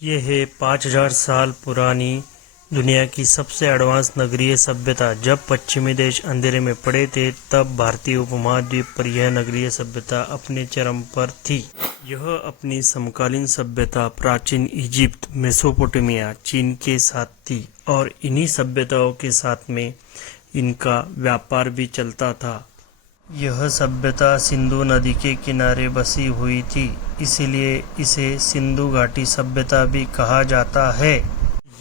ये है 5000 साल पुरानी दुनिया की सबसे एडवांस नगरीय सभ्यता। जब पश्चिमी देश अंधेरे में पड़े थे तब भारतीय उपमहाद्वीप पर यह नगरीय सभ्यता अपने चरम पर थी। यह अपनी समकालीन सभ्यता प्राचीन इजिप्ट, मेसोपोटामिया, चीन के साथ थी और इन्हीं सभ्यताओं के साथ में इनका व्यापार भी चलता था। यह सभ्यता सिंधु नदी के किनारे बसी हुई थी, इसलिए इसे सिंधु घाटी सभ्यता भी कहा जाता है।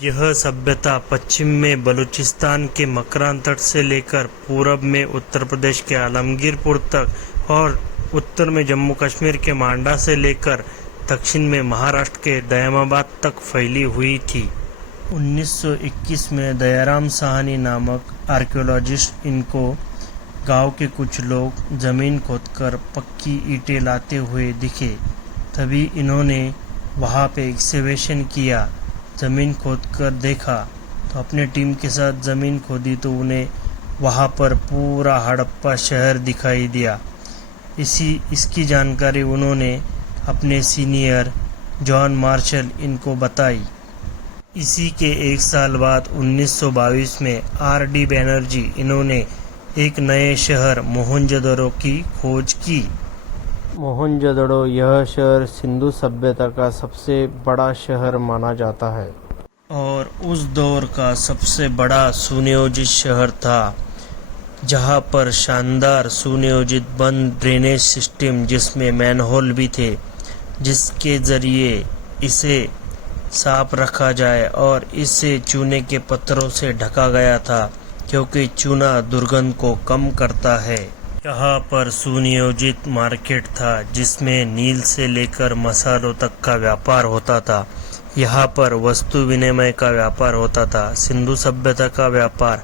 यह सभ्यता पश्चिम में बलूचिस्तान के मकरान तट से लेकर पूरब में उत्तर प्रदेश के आलमगीरपुर तक और उत्तर में जम्मू कश्मीर के मांडा से लेकर दक्षिण में महाराष्ट्र के दयामाबाद तक फैली हुई थी। 1921 में दयाराम साहनी नामक आर्कियोलॉजिस्ट इनको गांव के कुछ लोग जमीन खोदकर पक्की ईंटें लाते हुए दिखे। तभी इन्होंने वहां पे एक्सकवेशन किया, जमीन खोदकर देखा तो अपने टीम के साथ जमीन खोदी तो उन्हें वहां पर पूरा हड़प्पा शहर दिखाई दिया। इसकी जानकारी उन्होंने अपने सीनियर जॉन मार्शल इनको बताई। इसी के एक साल बाद 1922 में आर.डी. बैनर्जी इन्होंने एक नए शहर मोहनजोदड़ो की खोज की। मोहनजोदड़ो यह शहर सिंधु सभ्यता का सबसे बड़ा शहर माना जाता है और उस दौर का सबसे बड़ा सुनियोजित शहर था, जहां पर शानदार सुनियोजित बंद ड्रेनेज सिस्टम जिसमें मैनहोल भी थे, जिसके जरिए इसे साफ रखा जाए और इसे चूने के पत्थरों से ढका गया था क्योंकि चूना दुर्गंध को कम करता है। यहाँ पर सुनियोजित मार्केट था जिसमें नील से लेकर मसालों तक का व्यापार होता था। यहाँ पर वस्तु विनिमय का व्यापार होता था। सिंधु सभ्यता का व्यापार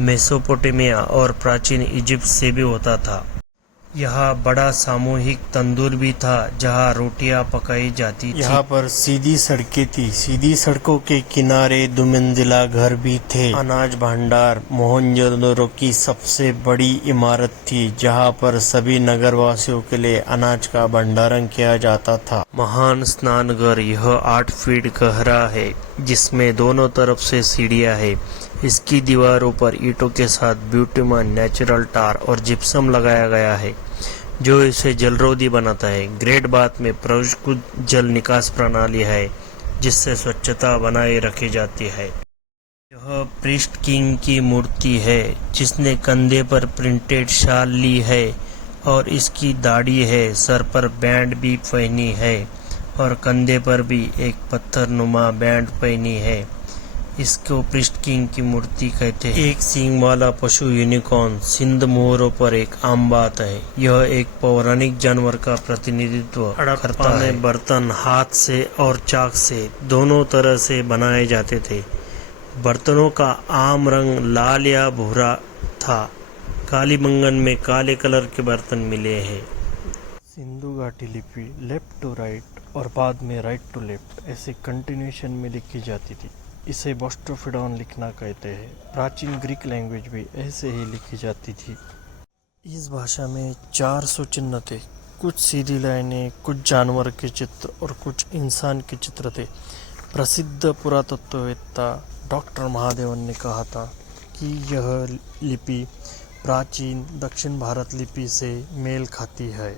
मेसोपोटामिया और प्राचीन इजिप्ट से भी होता था। यहाँ बड़ा सामूहिक तंदूर भी था जहाँ रोटियां पकाई जाती थी। यहाँ पर सीधी सड़कें थी, सीधी सड़कों के किनारे दुमंजिला घर भी थे। अनाज भंडार मोहनजोदड़ो की सबसे बड़ी इमारत थी जहाँ पर सभी नगरवासियों के लिए अनाज का भंडारण किया जाता था। महान स्नानघर यह 8 फीट गहरा है जिसमें दोनों तरफ से सीढ़ियां है। इसकी दीवारों पर ईंटों के साथ ब्यूटिमन, नेचुरल टार और जिप्सम लगाया गया है जो इसे जलरोधी बनाता है। ग्रेट बाथ में परिष्कृत जल निकास प्रणाली है जिससे स्वच्छता बनाए रखी जाती है। यह प्रीस्ट किंग की मूर्ति है जिसने कंधे पर प्रिंटेड शाल ली है और इसकी दाढ़ी है, सर पर बैंड भी पहनी है और कंधे पर भी एक पत्थरनुमा बैंड पहनी है। इसको प्रीस्ट किंग की मूर्ति कहते हैं। एक सींग वाला पशु यूनिकॉर्न सिंध मोहरों पर एक आम बात है। यह एक पौराणिक जानवर का प्रतिनिधित्व करता है। बर्तन हाथ से और चाक से दोनों तरह से बनाए जाते थे। बर्तनों का आम रंग लाल या भूरा था। कालीबंगन में काले कलर के बर्तन मिले हैं। सिंधु घाटी लिपि लेफ्ट टू राइट और बाद में राइट टू लेफ्ट ऐसे कंटिन्यूएशन में लिखी जाती थी। इसे बोस्ट्रोफिडॉन लिखना कहते हैं। प्राचीन ग्रीक लैंग्वेज भी ऐसे ही लिखी जाती थी। इस भाषा में 400 चिन्ह थे, कुछ सीधी लाइनें, कुछ जानवर के चित्र और कुछ इंसान के चित्र थे। प्रसिद्ध पुरातत्ववेत्ता डॉक्टर महादेवन ने कहा था कि यह लिपि प्राचीन दक्षिण भारत लिपि से मेल खाती है।